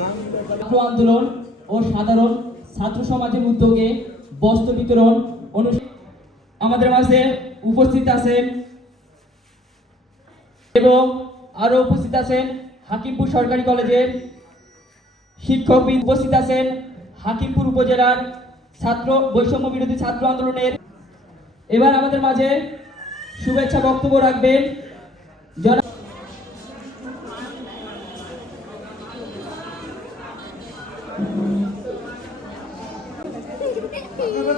ছাত্র আন্দোলন ও সাধারণ ছাত্র সমাজের উদ্যোগে বস্ত্র বিতরণ অনুষ্ঠিত আমাদের মাঝে উপস্থিত আছেন এবং আরও উপস্থিত আছেন হাকিমপুর সরকারি কলেজের শিক্ষক উপস্থিত আছেন হাকিমপুর উপজেলার ছাত্র, বৈষম্য বিরোধী ছাত্র আন্দোলনের। এবার আমাদের মাঝে শুভেচ্ছা বক্তব্য রাখবেন।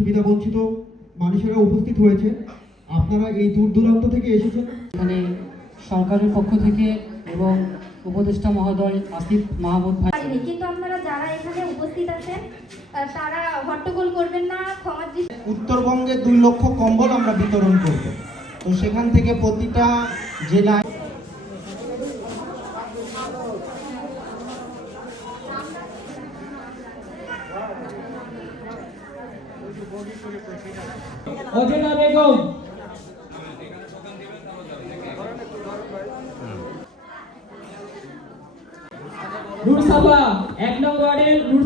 বঞ্চিত মানুষেরা উপস্থিত হয়েছে। আপনারা এই দূর দূরান্ত থেকে এসেছেন। মানে সরকারের পক্ষ থেকে এবং উপদেষ্টা মহোদয় আসিফ মাহমুদ ভাই। কিন্তু আপনারা যারা এখানে উপস্থিত আছেন তারা হট্টগোল করবেন না দৃষ্টি উত্তরবঙ্গে দুই লক্ষ কম্বল আমরা বিতরণ করব। তো সেখান থেকে প্রতিটা জেলায় অজনা বেগম। নুরসাফা এক নং ওয়ার্ডের নূর